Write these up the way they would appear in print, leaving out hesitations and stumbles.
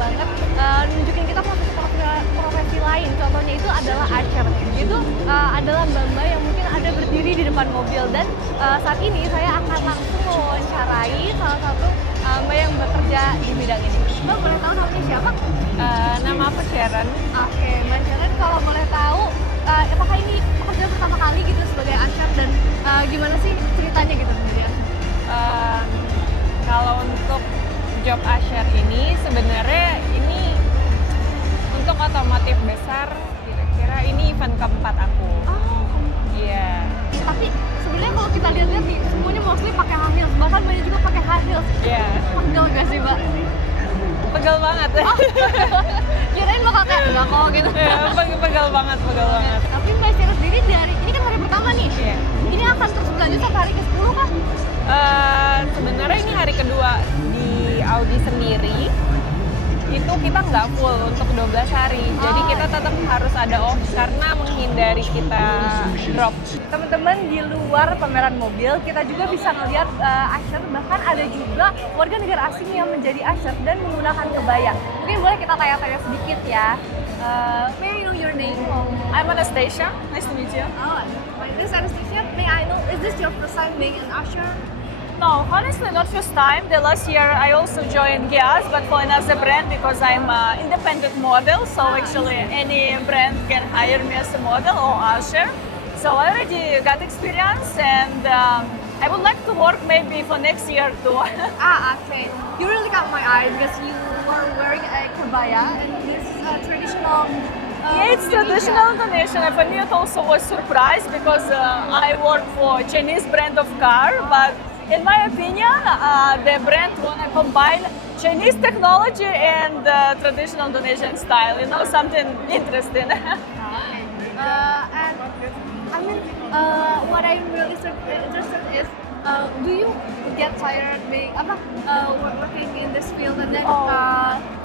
banget nunjukin kita profesi lain. Contohnya itu adalah usher. Itu adalah mbak-mbak yang mungkin ada berdiri di depan mobil dan saat ini saya akan langsung mewawancarai salah satu mbak yang bekerja di bidang ini. Mbak boleh tahu namanya siapa? Nama aku Sharon. Oke, Mbak Sharon kalau boleh tahu apakah ini pekerjaan pertama kali gitu sebagai usher dan gimana sih ceritanya gitu menjadi usher? Kalau untuk job usher ini sebenarnya ini untuk otomotif besar kira-kira ini event keempat aku. Oh, Iya. tapi sebenarnya kalau kita lihat-lihat nih semuanya mostly pakai high heels, bahkan banyak juga pakai high heels. Iya. Pegel gak sih, Mbak? Pegel banget. Oh. Kirain bakal kayak enggak kok gitu. Iya, pegel banget. Tapi Mbak Sharon sendiri dari ini kan hari pertama nih. Iya. Ini akan terus berlanjut sampai hari ke-10 kah? Sebenarnya ini hari kedua di Audi sendiri. Itu kita nggak full untuk 12 hari. Jadi kita tetap harus ada off karena menghindari kita drop. Teman-teman di luar pameran mobil kita juga bisa ngeliat usher, bahkan ada juga warga negara asing yang menjadi usher dan menggunakan kebaya. Mungkin boleh kita tanya-tanya sedikit ya. May I know your name? I'm Anastasia. Nice to meet you. Oh, my name is Anastasia. May I know, is this your first time being an usher? No, honestly, not first time. The last year I also joined Giaz, but for another brand because I'm an independent model. So actually, any brand can hire me as a model or usher. So I already got experience, and I would like to work maybe for next year too. Okay. You really got my eye because you were wearing a kebaya and this is a traditional. Yeah, it's traditional Indonesian. And for me, it also was surprise because I work for Chinese brand of car, but in my opinion, the brand wanna combine Chinese technology and traditional Indonesian style. You know, something interesting. And I mean, what I'm really interested is, do you get tired being working in this field and then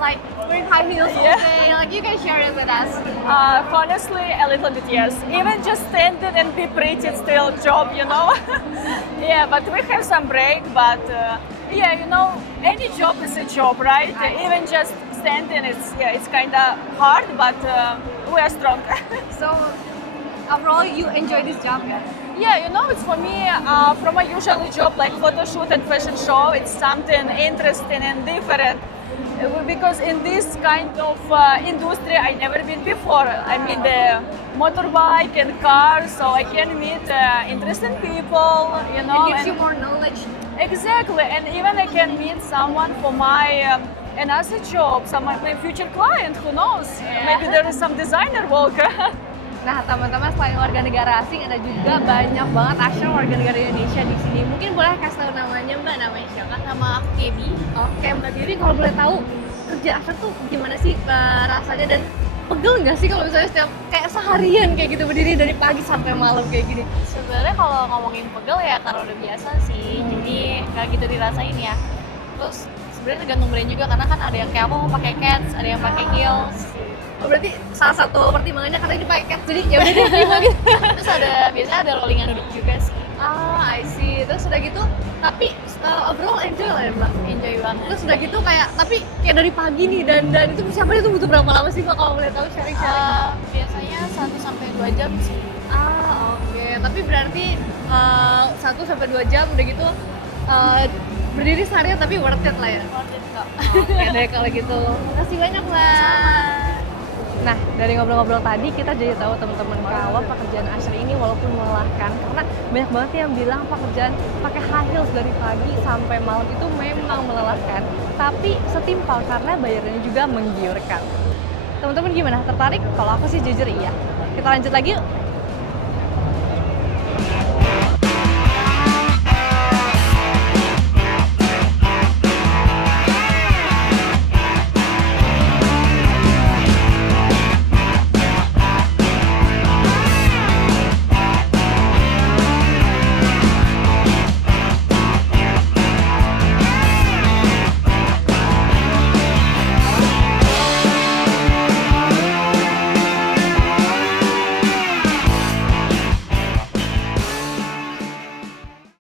like wearing high heels all day? Like you can share it with us. Honestly, a little bit yes. Even just standing and be pretty, it's still a job, you know. Yeah, but we have some break. But yeah, you know, any job is a job, right? Even just standing, it's kind of hard, but we are strong. So overall, you enjoy this job? Yeah, you know, it's for me, from a usual job like photo shoot and fashion show, it's something interesting and different. Because in this kind of industry, I never been before. I mean, the motorbike and cars, so I can meet interesting people, you know. It gives you more knowledge. Exactly, and even I can meet someone for my another job, some of my future client, who knows? Maybe there is some designer work. Nah, teman-teman, selain warga negara asing, ada juga banyak banget usher warga negara Indonesia di sini. Mungkin boleh kasih tahu namanya, Mbak? Namanya siapa? Nama aku Gaby. Oke, Mbak Gaby, kalau boleh tahu kerja usher tuh gimana sih rasanya dan pegel nggak sih kalau misalnya setiap kayak seharian kayak gitu berdiri dari pagi sampai malam kayak gini? Sebenarnya kalau ngomongin pegel ya karena udah biasa sih, jadi nggak gitu dirasain ya. Terus sebenarnya tergantung brand juga karena kan ada yang kayak aku mau pakai cats, ada yang pakai heels. Oh, berarti salah satu pertimbangannya karena ini pakai cats, jadi ya udah deh terima gitu. Terus biasanya ada rollingan duduk juga sih. I see. Terus udah gitu, tapi overall enjoy lah ya, Mbak? Enjoy banget. Terus udah gitu kayak, tapi kayak dari pagi nih dan itu persiapannya tuh butuh berapa lama sih, Mbak, kalau boleh tahu sharing-sharing? Biasanya 1-2 jam sih. Oke. Tapi berarti 1-2 jam udah gitu berdiri seharian tapi worth it lah ya? Worth it kok. Oke deh kalau gitu. Makasih banyak, Mbak. Nah, dari ngobrol-ngobrol tadi kita jadi tahu teman-teman kalau pekerjaan usher ini walaupun melelahkan karena banyak banget yang bilang pekerjaan pakai high heels dari pagi sampai malam itu memang melelahkan, tapi setimpal karena bayarannya juga menggiurkan. Teman-teman gimana? Tertarik? Kalau aku sih jujur iya. Kita lanjut lagi yuk.